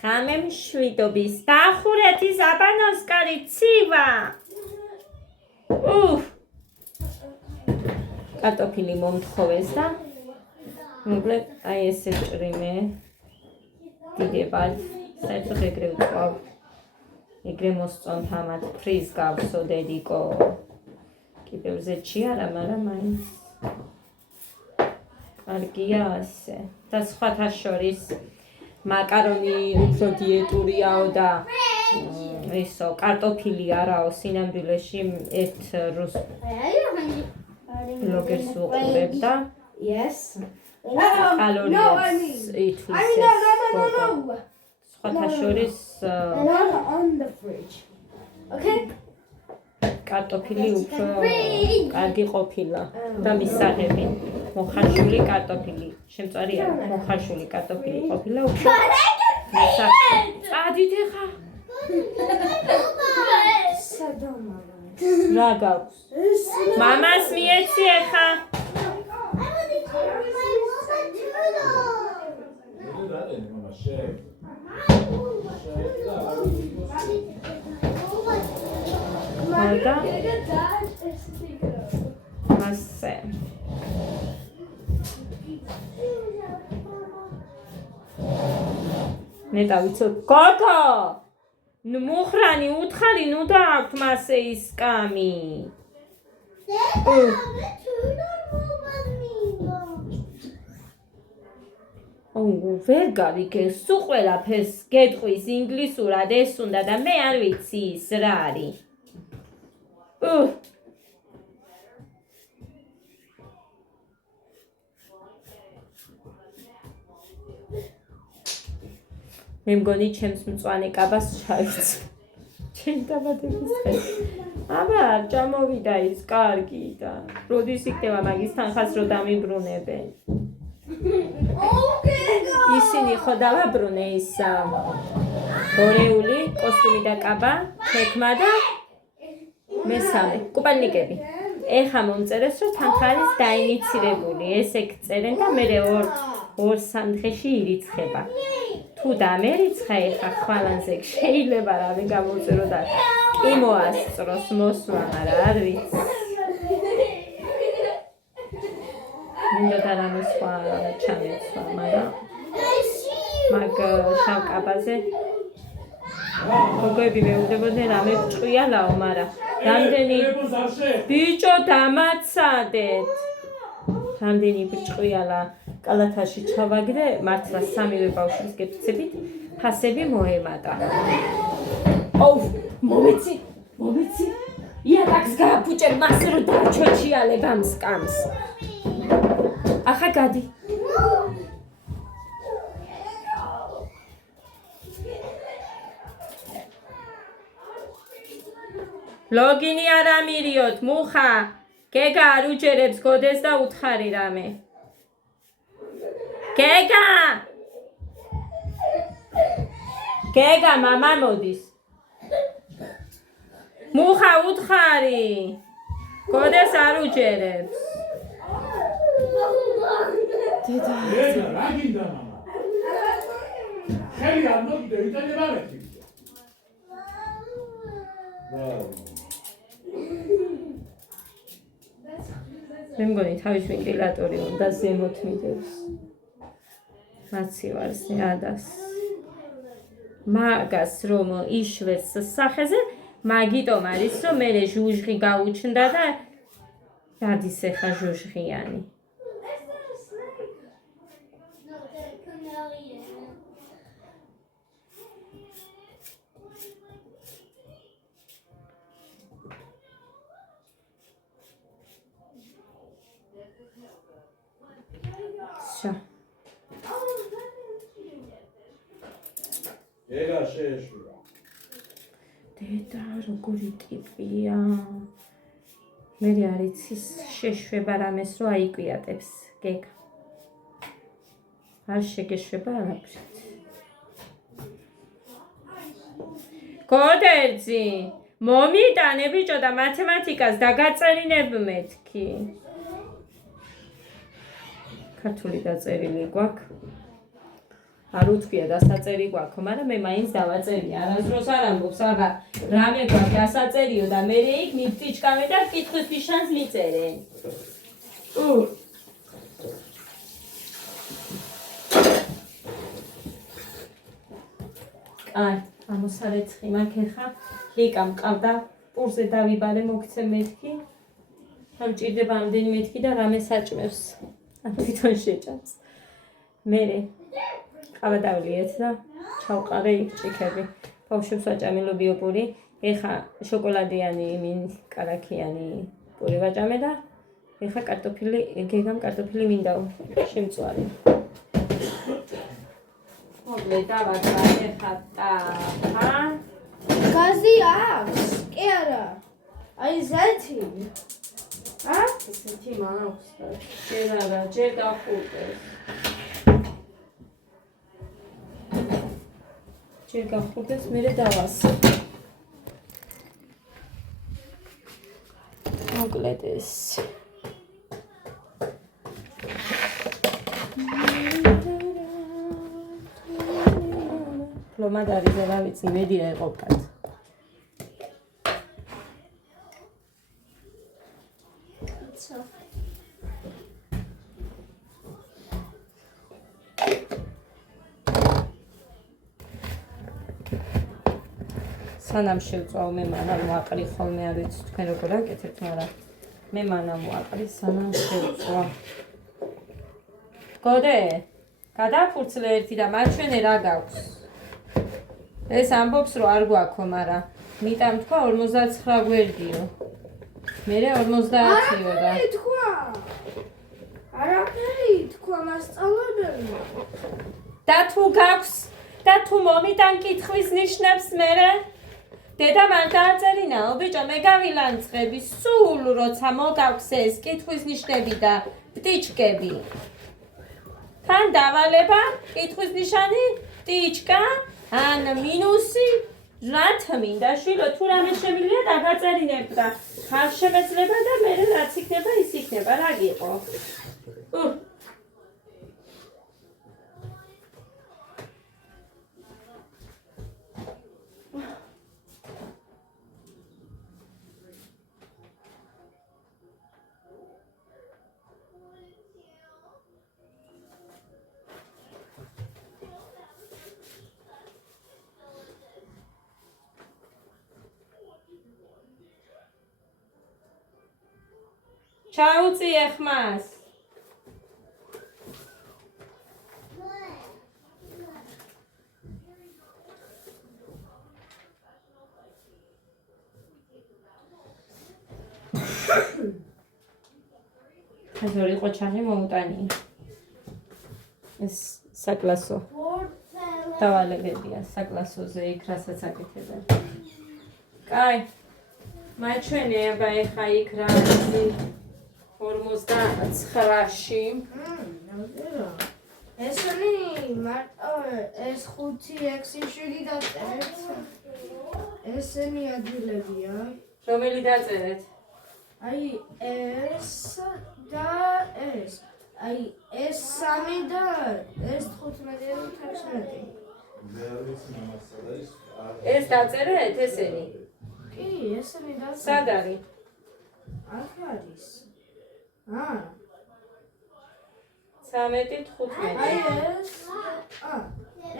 ხამე მშვიდობის დახურეთ ის აბანოსკარი ცივა კარტოფილი მომთხოვეს და მოკლედ აი ესე ჭრიმე დიდებად საერთოდ ეგრე ვწვავ ეგრე მოსწონთ ამათ ფრის გავსო დედიკო კიდევზე ჩიარა მაგრამ მაინც კარგია ასე და სხვათა შორის მაკარონი უფრო დიეტურიაო და ისო კარტოფილი არაო სინამდვილეში ერთ რუს ბლოგერს უყურებ და კალორიებს ითვლის სხვათა შორის კარტოფილი უფრო კარგი ყოფილა და მისაღები მოხარშული კარტოფილი შემწარია მოხარშული კარტოფილი ყოფილა უფრო წადით ეხა რა გაქვს მამას მიეცი ეხა და ასე ნეტა ვიცოდ გოგო ნუ მუხრანი უთხარი ნუ დააქვთ მასე ის კამი ვერ გავიგე სულ ყველაფერს გეტყვის ინგლისურად ეს უნდა და მე არ ვიცი ის რა არის მე მგონი ჩემს მწვანე კაბას ჩაივწ ჩემ დაბადების დღეს აბა ჩამოვიდა ის კარგი და როდის იქნება მაგის თანხას რო დამიბრუნებენ ისინი ხო დავაბრუნე ის გორეული კოსტუმი და კაბა თექმა და მესამე კუპალნიკები ეხა მომწერეს რომ თანხა არის დაინიცირებული ესე გწერენ და მე ორ-სამ დღეში ირიცხება თუ დამერიცხა ეხა ხვალანზე შეიძლება რამე გამოწერო და კი მოასწროს მოსვლა მაგრამ არ ვიცი მინდოდა რამე სხვა ჩამეცვა მაგრამ მაგ შავ კაბაზე გოგოები მეუდებოდნენ რამე ჭყიალაო მაგრამ რამდენი ბიჭო დამაცადეთ რამდენი ბრჭყიალა კალათაში ჩავაგდე მართლა სამივე ბავშვის გეფიცებით ფასები მოემატა მომეცი იატაკს გააფუჭერ მას რო დაჩოჩიალებ ამ სკამს ახლა გადი ლოგინი არ ამირიოთ მუხა გეგა არ უჯერებს გოდეს და უთხარი რამე გეგა მამა მოდის მუხა უთხარი გოდეს არ უჯერებს დედა რა გინდა მამა ხელი არ მოგიდე იტალია მალეთი მე მგონი თავის ვენტილატორი უნდა ზემოთ მიდევს მაცივარს ადას მაგას რომ იშვეს სახეზე მაგიტომ არის რომ მე ჟუჟღი გაუჩნდა და დადის ეხა ჟუჟღიანი ega შეეშურა დედა როგორი ტიპია მე არის ის შეშვება რამეს რო აიკვიატებს გეგა არ შეგეშვება არაფრით გოდერძი მომიტანე ბიჭო და მათემატიკას დაგაწერინებ მეთქი ქართული დაწერილი გვაქვს არ უთქვია დასაწერი გვაქვს, მაგრამ მე მაინც დავაწერი. არასდროს არ ამბობს, აბა, რამე გვაქვს დასაწერიო და მე იქ მიფტიჩკავე და კითხვის ნიშანს მიწერე. აი, ამოსარეცხი მაქვს ეხა. ლიკა მყავდა, პურზე დავიბარე, მოგცე მეთქი. მჭირდება ამდენი მეთქი და რამე საჭმევს. ან თვითონ შეჭამს. მერე ყავა დავლიეთ და ჩავყარე იქ ჭიქები. ბავშვებს ვაჭამე ბიოპური. ეხა შოკოლადიანი მინ კარაქიანი პური ვაჭამე და ეხა კარტოფილი, გეგამ კარტოფილი მინდა შემწვარი. მოკლე დავაჭრა ეხა ტახა. გაზი აქვს? კი არა. აი ზეთი. ესეთი მაქვს და ჯერ არა, ჯერ დახუტეს. ჯერ გახუტეს, მერე დავასე. მოკლედ ეს. ფლომად არის, რა ვიცი, მედია ეყოფათ. სანამ შევწვავ მე მანამ ვაყრი ხოლმე არ ვიცი თქვენ როგორ აკეთებთ, მაგრამ მე მანამ ვაყრი სანამ შევწვა. გოდე, გადაფურცლე ერთი და მაჩვენე რა გაქვს. ეს ამბობს რომ არ გვაქვს, მაგრამ მიტამ თქვა 59 გვერდიო. მერე 50-იო და არაფერი თქვა მასწავლებელმა. და თუ გაქვს და თუ მომიტან კითხვის ნიშნებს მერე დედა მან დააწერინაო, ბიჭო, მე გავილანძღები, სულ როცა მოგაქვს ეს კითხვის ნიშნები და პტიჩკები. თან დავალება, კითხვის ნიშანი, პტიჩკა, ან მინუსი, რა თმინდა, შვილო, თუ რამე შემიძლია დაგაწერინებ და ხარ შემეძლება და მერე რაც იქნება, ის იქნება, რა გიყო? ჩაუწიე ხმას. ეს ორი ყოჩანი მოუტანია. ეს საკლასო დავალებებია საკლასოზე იქ რასაც აკეთებენ. კაი, მაჩვენე აბა ეხა იქ რა არის 59-ში. ესენი მარტო ეს 5-6-7 დაწერეთ. ესენი ადგილებია. რომელი დაწერეთ? აი ეს და ეს. აი ეს 3 და ეს 15-16. ეს დაწერეთ ესენი? კი, ესენი დაწერეთ. სად არის? აქ არის. 13-15. აი ეს.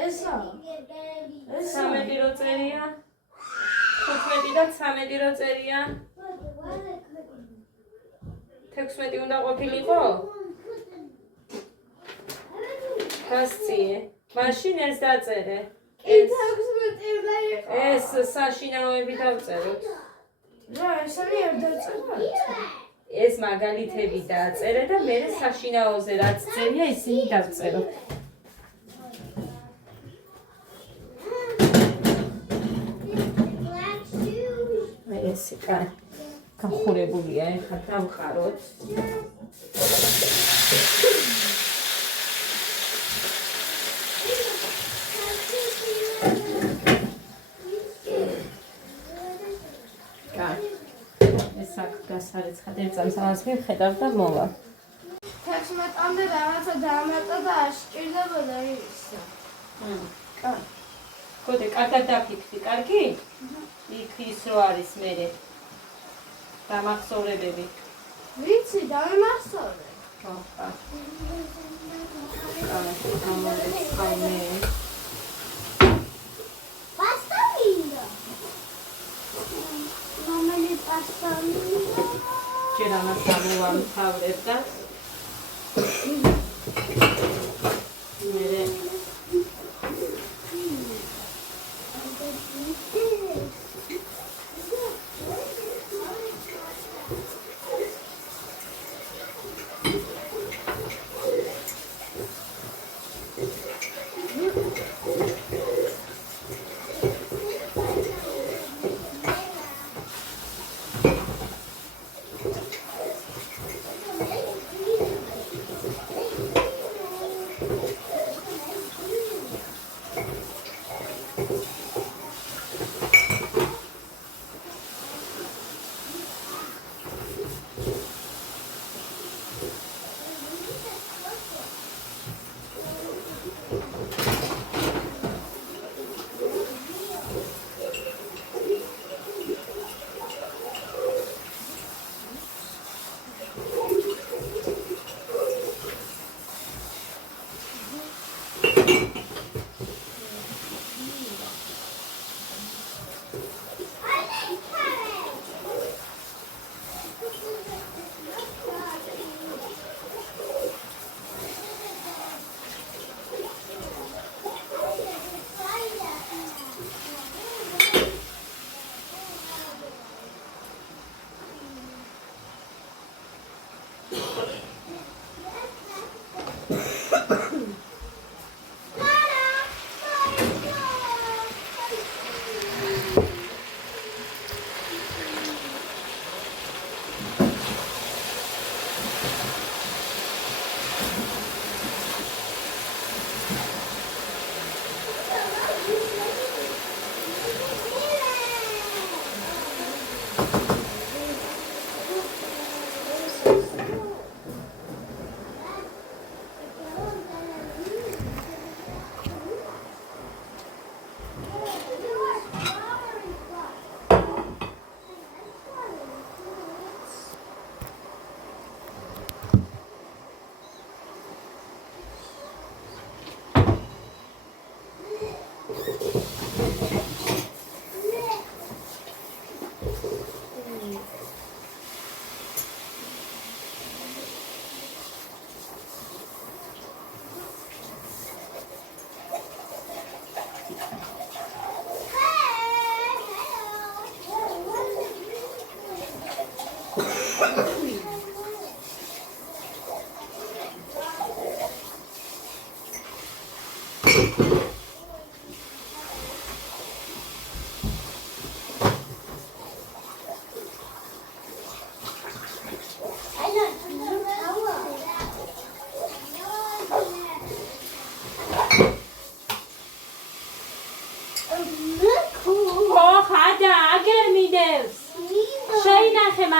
ესა. 13 რო წერია? 15 და 13 რო წერია? 16 უნდა ყოფილიყო? გასწიე. მაშინ ეს დაწერე. ეს 16 უნდა იყო. ეს საშინაოები დავწეროთ. რა, ესენი არ დაწერათ? ეს მაგალითები დააწერე და მე საშინაოზე რაც წერია ისინი დავწერო. ეს კაი. გახურებულია, ეხლა დავხაროთ. გასარეცხად ერთს ამას მიხედავ და მოვა. 16-მდე რაღაცა დაამატა და არ სჭირდებოდა ის. გოდე, კარგად დაფიქრი, კარგი? იქ ის რო არის მერე. დამახსოვრებები. ვიცი, დავიმახსოვრე. ოფა. ამოვიწყალმე. პასტა მინდა. მამალი პასტა მინდა. ჯერ ამას ამოვამთავრებ და მერე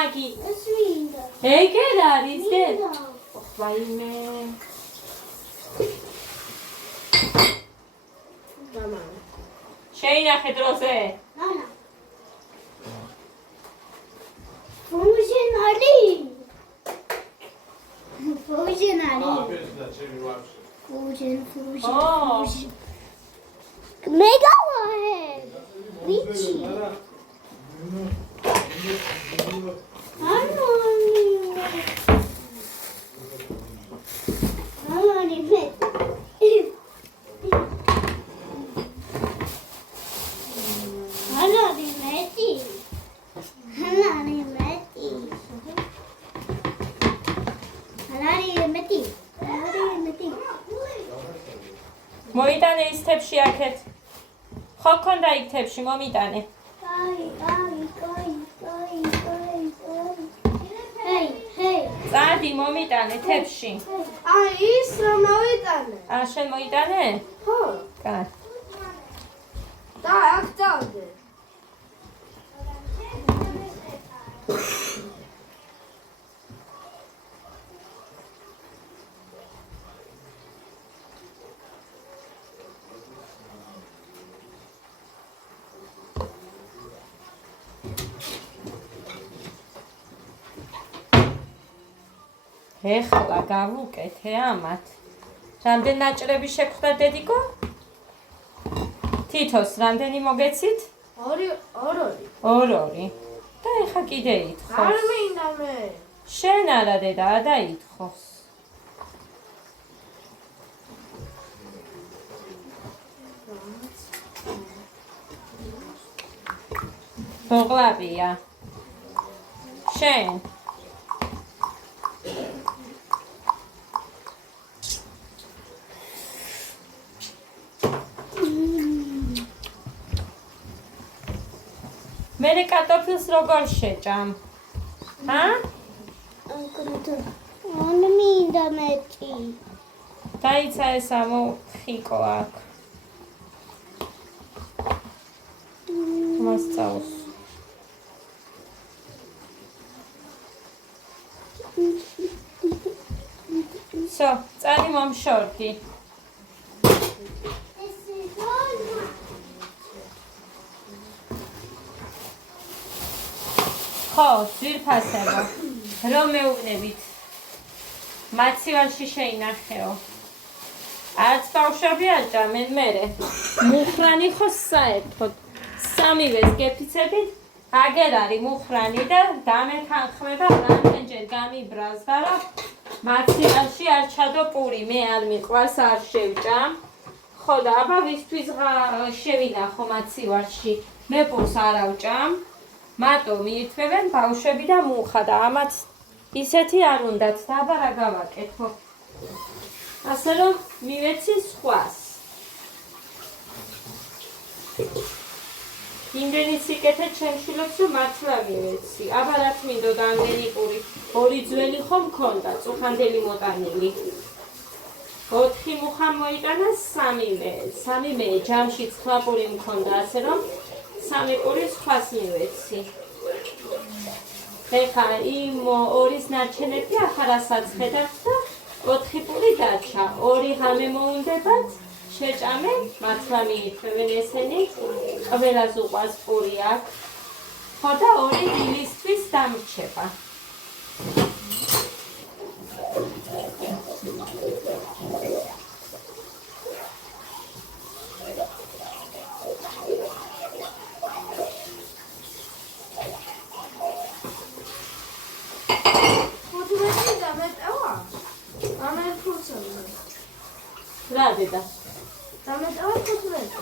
მაგი. ეს მინდა. ეგერ არის დე? ვაიმე. მამა. შეინახე დროზე. მამა. ფუჟენალი. ფუჟენალი. ფუჟენ. მეგავაე. ვიჩი. მოიტანე ის თებში აქეთ. ხო გქონდა იქ თებში მომიტანე. წადი მომიტანე თებში. ის რომ მოვიტანე. შენ მოიტანე? ხო. კაი. და აქ დავდე. ეხლა გავუკეთე ამათ. რამდენ ნაჭრები შეგვხვდა დედიკო? თითოს რამდენი მოგეცით? ორი. და ეხა კიდე ითხოვს. არ მინდა მე. შენ არა დედა, დაითხოვს. ბოღლაბია. შენ. მერე კარტოფილს როგორ შეჭამ? ჰა? არ მინდა მეტი. დაიცა ეს ამოხიკო აქ. მასწავლოს. So, წალი მომშორდი. ხო, ძვირფასებო. რომ მეუბნებით. მაცივარში შეინახეო. არც ბავშვები აჭამენ მერე. მუხრანი ხო საერთოდ. სამივეს გეფიცებით, აგერ არის მუხრანი და დამეთანხმება რამდენჯერ გამიბრაზდა, რომ მაცივარში არ ჩადო პური, მე არ მიყვარს, არ შევჭამ. ხო და აბა ვისთვის შევინახო მაცივარში, მე პურს არ ავჭამ. მარტო მიირთმევენ ბავშვები და მუხა და ამათ ისეთი არ უნდათ და აბა რა გავაკეთო. ასე რომ მივეცი სხვას. იმდენი სიკეთე ჩემშილებს რომ მართლა მივეცი. აბა რაც მინდოდა ამდენი პური. ორი ძველი ხომ მქონდა, წუხანდელი მოტანილი. 4 მუხა მოიტანა სამიმე ჯამში 9 პური მქონდა, ასე რომ 3 პური სხვას მივეცი. ეხა იმ ორის ნარჩენები ახარასაც ხედავთ და 4 პური დარჩა. 2 ღამე მოუნდებათ, შეჭამენ, მართლა მიირთმევენ ესენი, ყველას უყვარს პური აქ. ხო და 2 დილისთვის დამრჩება. რა დედა? დამეტევა 15.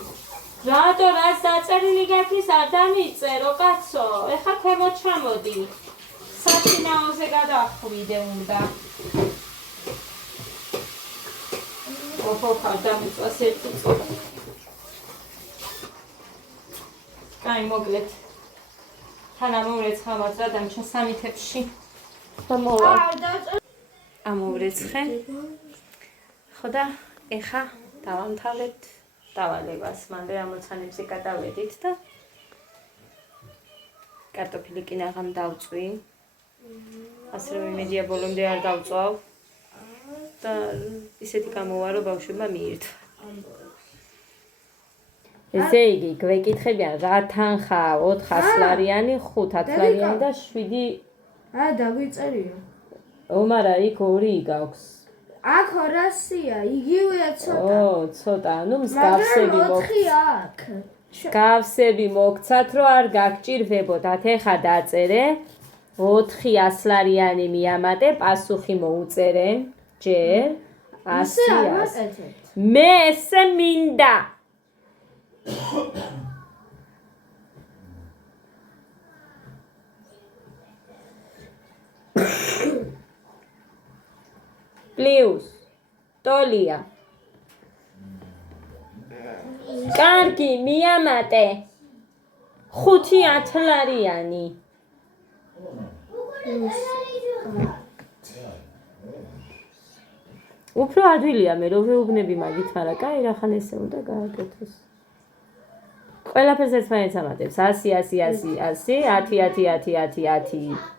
რატო რას დაწერილი გაქვს არ დამიწერო კაცო? ეხა ქვემოთ ჩამოდი. საშინაოზე გადახვიდე უნდა. ოჰო, დამიწვას ერთი წონა. კაი, მოკლედ. თანამოვრეცხამაც რა დამჩა 3 თებში. და მოვა. ამოვრეცხე. ხო და ეხა დავამთავრებთ დავალებას. მანდ ამოცანებზე გადავედით და კარტოფილი კინაღამ დავწვი. ასე რომ იმედია ბოლომდე არ დავწვავ. და ისეთი გამოვა რომ ბავშვებმა მიირთვა. ესე იგი, გვეკითხებიან რა თანხაა 400 ლარიანი, 500 ლარიანი და 7 დაგვიწერიო. ომარა იქ 2 გაქვს. აქ 200-ია, იგივეა ცოტა. ცოტა, ну მსგავსები აქ. მსგავსები მოგცათ, რომ არ გაგჭირდებოდათ. ეხა დაწერე 400 ლარიანი მიამატე, პასუხი მოუწერე. ჯერ 100. მე ესე მინდა. პლუს ტოლია. კარგი, მიამატე. 500 ლარიანი. უფრო ადვილია მე რო ვეუბნები მაგით, მაგრამ კაი, რახან ესე უნდა გააკეთოს. ყველაფერს ერთმანეთს ამატებს. 100, 100, 100, 100, 10, 10, 10, 10,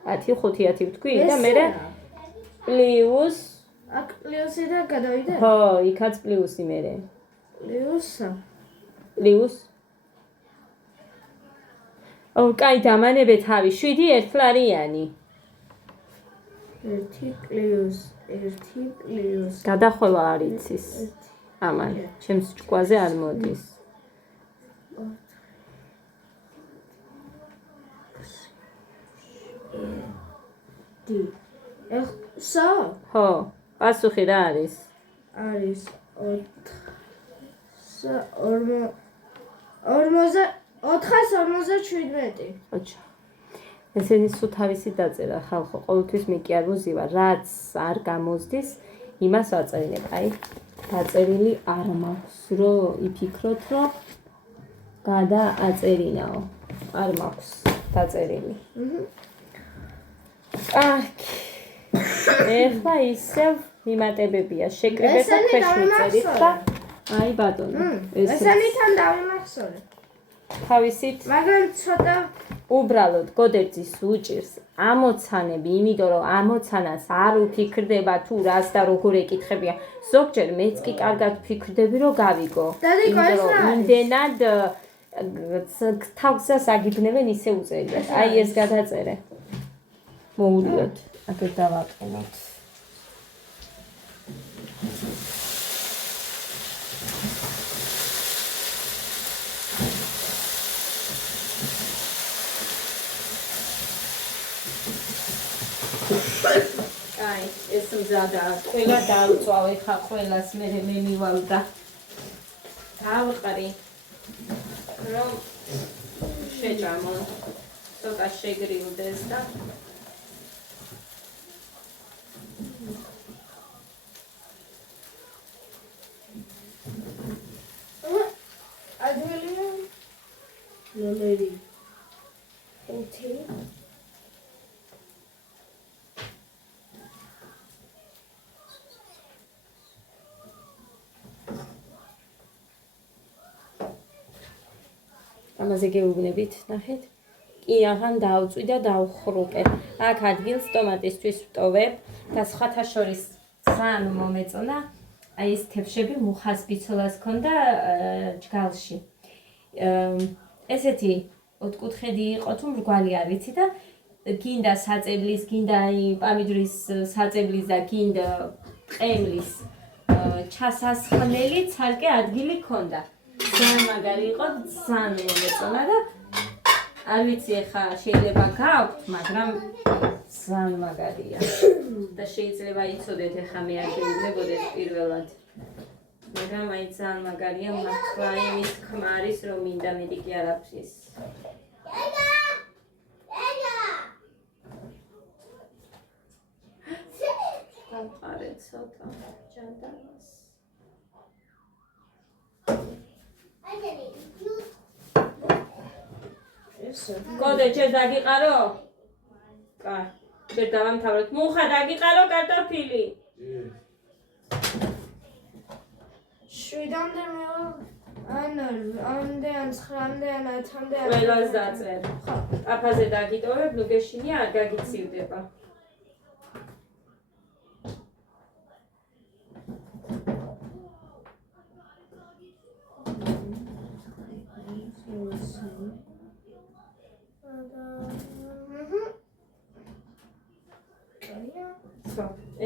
10, 5, 10 ვთქვი და მე პლუს აქ პლუსი და გადავიდე? ხო, იქაც პლუსი მერე. პლუსა. პლუს. კაი, დამანებე თავი, 7 1 ლარიანი. 1 + გადახვევა არ იცის. ამან, ჩემს ჭკუაზე არ მოდის. სო? ხო, პასუხი რა არის? არის 457. ოჩა. ესენი სულ თავისი დაწერა ხალხო, ყოველთვის მე კი არ ვუზივა, რაც არ გამოზდის, იმას ვაწერინებ. აი, დაწერილი არ მაქვს, რომ იფიქროთ, რომ გადააწერინაო. არ მაქვს დაწერილი. კარგი. ეხლა ისევ მიმატებებია, შეკრებეთ და ქვეშ მიწერით და აი ბატონო, ესენითან დავიმახსოვრე. თავისით მაგრამ ცოტა უბრალოდ გოდერძის უჭირს ამოცანები, იმიტომ რომ ამოცანას არ უფიქრდება თუ რას და როგორ ეკითხებია. ზოგჯერ მეც კი კარგად ვფიქრდები, რომ გავიგო. იმიტომ რომ იმდენად თავგზას აგიბნევენ ისე უწერიათ. აი ეს გადაწერე. მოულიოთ, აქეთ დავაყენოთ. აი, ეს მზადა, ყველა დავწვავ ხა ყველას, მე მივალ და დავყრი. რომ შეჭამო. ცოტა შეგრილდეს და ადვილია ნომერი 5. ამაზე გეუბნებით, ნახეთ. კი, აღან დავწვი და დავხრუკე. აქ ადგილს ტომატისთვის ვტოვებ და სხვათა შორის ძალიან მომეწონა. აი ეს თევშები მუხას ბიცოლას ქონდა ჯგალში. ესეთი ოთხკუთხედი იყო თუ მრგვალი არ ვიცი და გინდა საწებლის, გინდა პამიდრის საწებლის და გინდა ყემლის ჩასასხმელი ცალკე ადგილი ქონდა. ძალიან მაგარი იყო, ძალიან მომეწონა და არ ვიცი ეხა შეიძლება გაქვთ, მაგრამ ძალიან მაგარია. და შეიძლება იცოდეთ ეხა მე არ გეუბნებოდეთ პირველად. მაგრამ აი ძალიან მაგარია, მართლა იმის თქმა არის, რომ მინდა მეტი კი არაფრის. დავყარე ცოტა ჯანდანას. გოდე ჯერ დაგიყარო? კა, ჯერ დავამთავროთ. მუხა დაგიყარო კარტოფილი? 7-მდე მევა ან 8-მდე ან 9-მდე ან 10-მდე ყველას დაწერ. აფაზე დაგიტოვებ, ნუ გეშინია არ გაგიცივდება.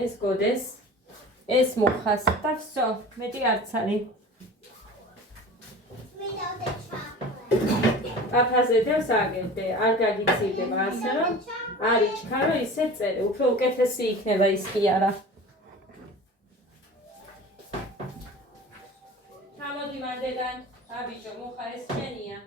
ეს გოდეს, ეს მუხას და всё, მეტი არც არის. აფაზე დევს აგერდე, არ გაგიცივდება, ასე რომ არ იჩქარო ისე წერე, უფრო უკეთესი იქნება ის კი არა. ჩამოდი მანდედან, აბიჯო, მუხა ეს შენია.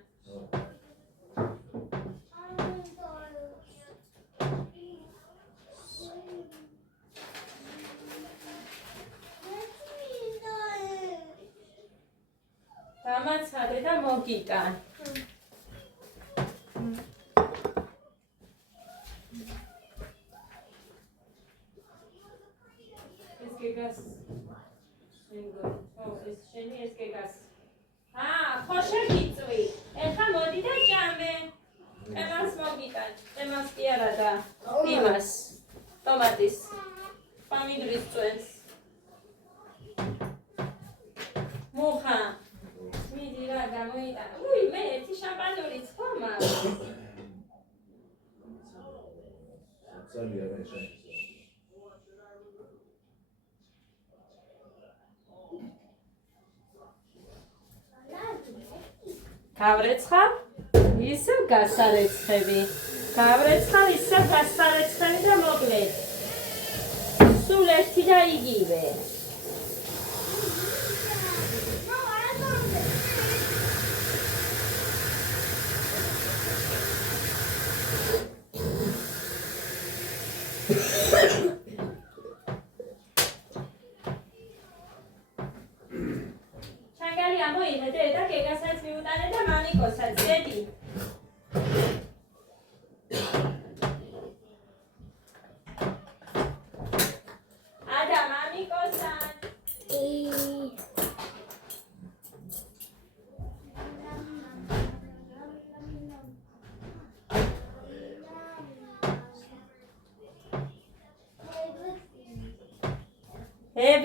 დამაცადე და მოგიტან. ეს გეგას ეს შენი ეს გეგას. ხო შეგიწვი. ეხლა მოდი და ჭამე. ემას მოგიტან. ემას კი არა და იმას. ტომატის. პამიდრის წვენს. მუხა. მიდი რა გამოიტანა. უი, მე ერთი შამპანური ცხომა. ძალიან მეშენ. გავრეცხავ, ისევ გასარეცხები. გავრეცხავ, ისევ გასარეცხები და მოკლედ. სულ ერთი და იგივე. ჩანგარი ამოიღე და გეგასაც მიუტანე და მამიკოსაც ზედი. ადა მამიკოსაც.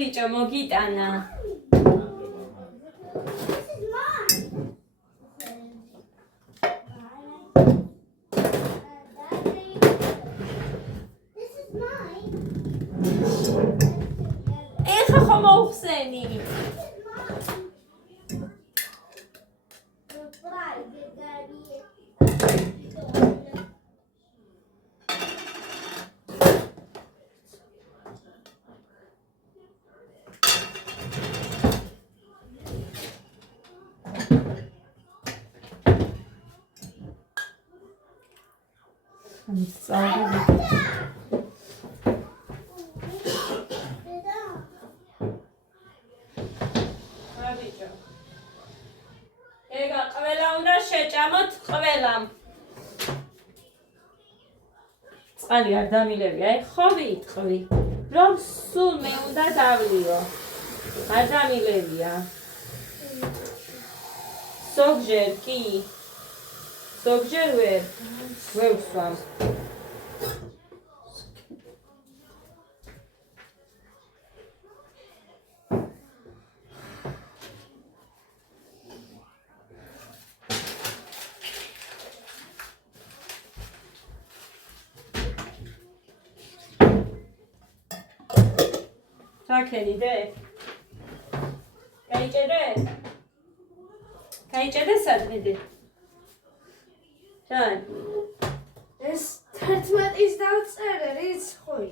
ბიჭო მოგიტანა. ეხა ხომ მოუხსენი? ეგა ყველა უნდა შეჭამოთ ყველამ. წყალი არ დამილევი, აი ხო ვიტყვი, რომ სულ მე უნდა დავლიო. არ დამილევია. ზოგჯერ კი. ზოგჯერ ვერ ვსვამ. Takeni de. Kayıcede. Kayıcede sadmedi. Can. ეს 11-ის დავწერე რიცხვი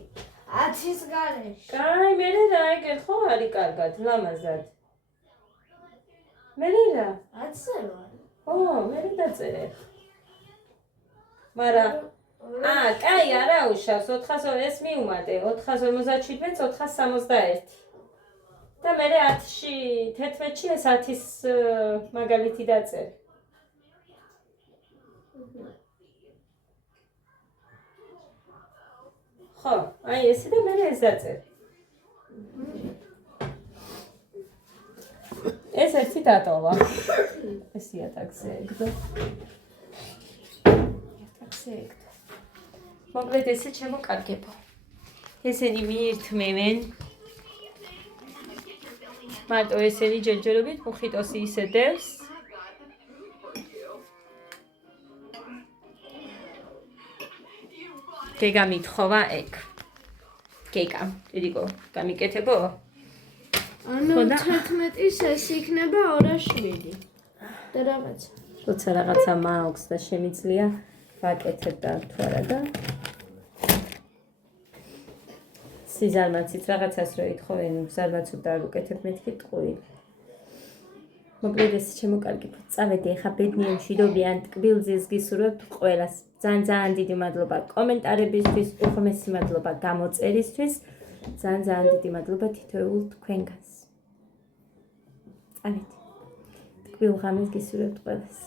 10-ის გარეშე. Კაი, მერე დაეკითხო არის კარგად, ლამაზად. მერე რა? 10-ზე ვარ. ო, მერე დაწერე. მაგრამ კაი, არა უშავს, 400-ს მიუმატე, 457-ს 461. და მერე 10-ში, 11-ში ეს 10-ის მაგალითი დაწერე. ხო, აი ესე და მერე ეს დაწერე. ეს ერთი დატოვა. ეს იატაკზე ეგდო. იატაკზე ეგდო. მოკლედ ესე შემოკარგებო. ესენი მიირთმევენ. მარტო ესენი ჯერჯერობით მუხიტოსი ისე დევს. გეგა მithova ეგ. გეგა, დედიკო, გამიკეთებო? ანუ 11-ის ეს იქნება 2-7. და რაღაცა. როცა რაღაცა მაქვს და შემიძლია ვაკეთებ და თუ არა და სიზარმაცით რაღაცას რო ეთხოვენ, ზარმაცოდ და არ უკეთებ მეთქი ტყუილი. მოკლედ ეს შემოკარგებო. წავედი ახლა ბედნიერ მშვიდობიან ტკბილძილს გისურვებთ ყველას. ძალიან დიდი მადლობა კომენტარებისთვის, უხმესი მადლობა გამოწერისთვის. ძალიან დიდი მადლობა თითოეულ თქვენგანს. წავედი. ტკბილ ღამეს გისურვებთ ყველას.